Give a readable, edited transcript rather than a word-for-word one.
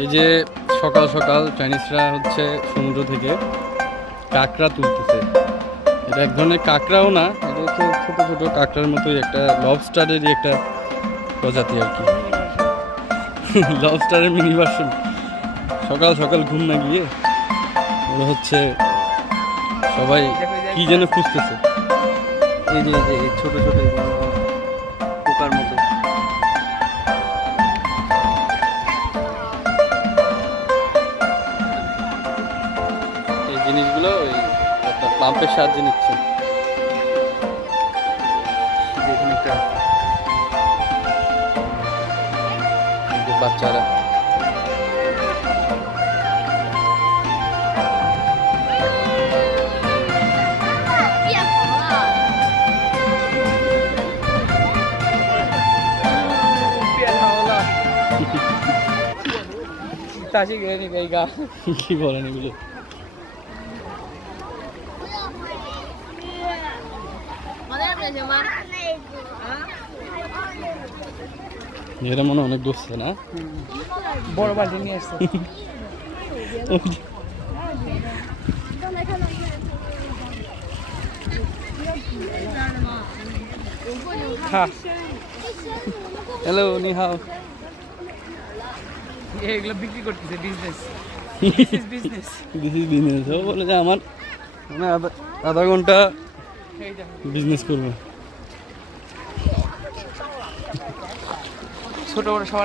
এই যে সকাল সকাল চাইনিজরা হচ্ছে সমুদ্র থেকে কাঁকড়া তুলতেছে। এটা এক ধরনের কাঁকড়াও না, এটা হচ্ছে ছোট ছোট কাঁকড়ার মতোই একটা লবস্টারেরই একটা প্রজাতি আর কি। লবস্টারের মিনি ভার্সন। সকাল সকাল ঘুম না গিয়ে ওরা হচ্ছে সবাই কি যেন খুঁজতেছে। এই যে ছোট ছোট পোকার মতো। এই জিনিসগুলো ওই আপনার পাম্পের সাহায্যে নিচ্ছে। বাচ্চারা কি বলেন এগুলো? এরা মনে অনেক দোস্ত না, বড় বালতি নিয়ে আসছে। হ্যালো নি হাও। এগুলো বিক্রি করতেছে, বিজনেস। This is business. ও বলে যে আমার মানে আধা ঘন্টা বিজনেস করবো। ছোট বড় সবার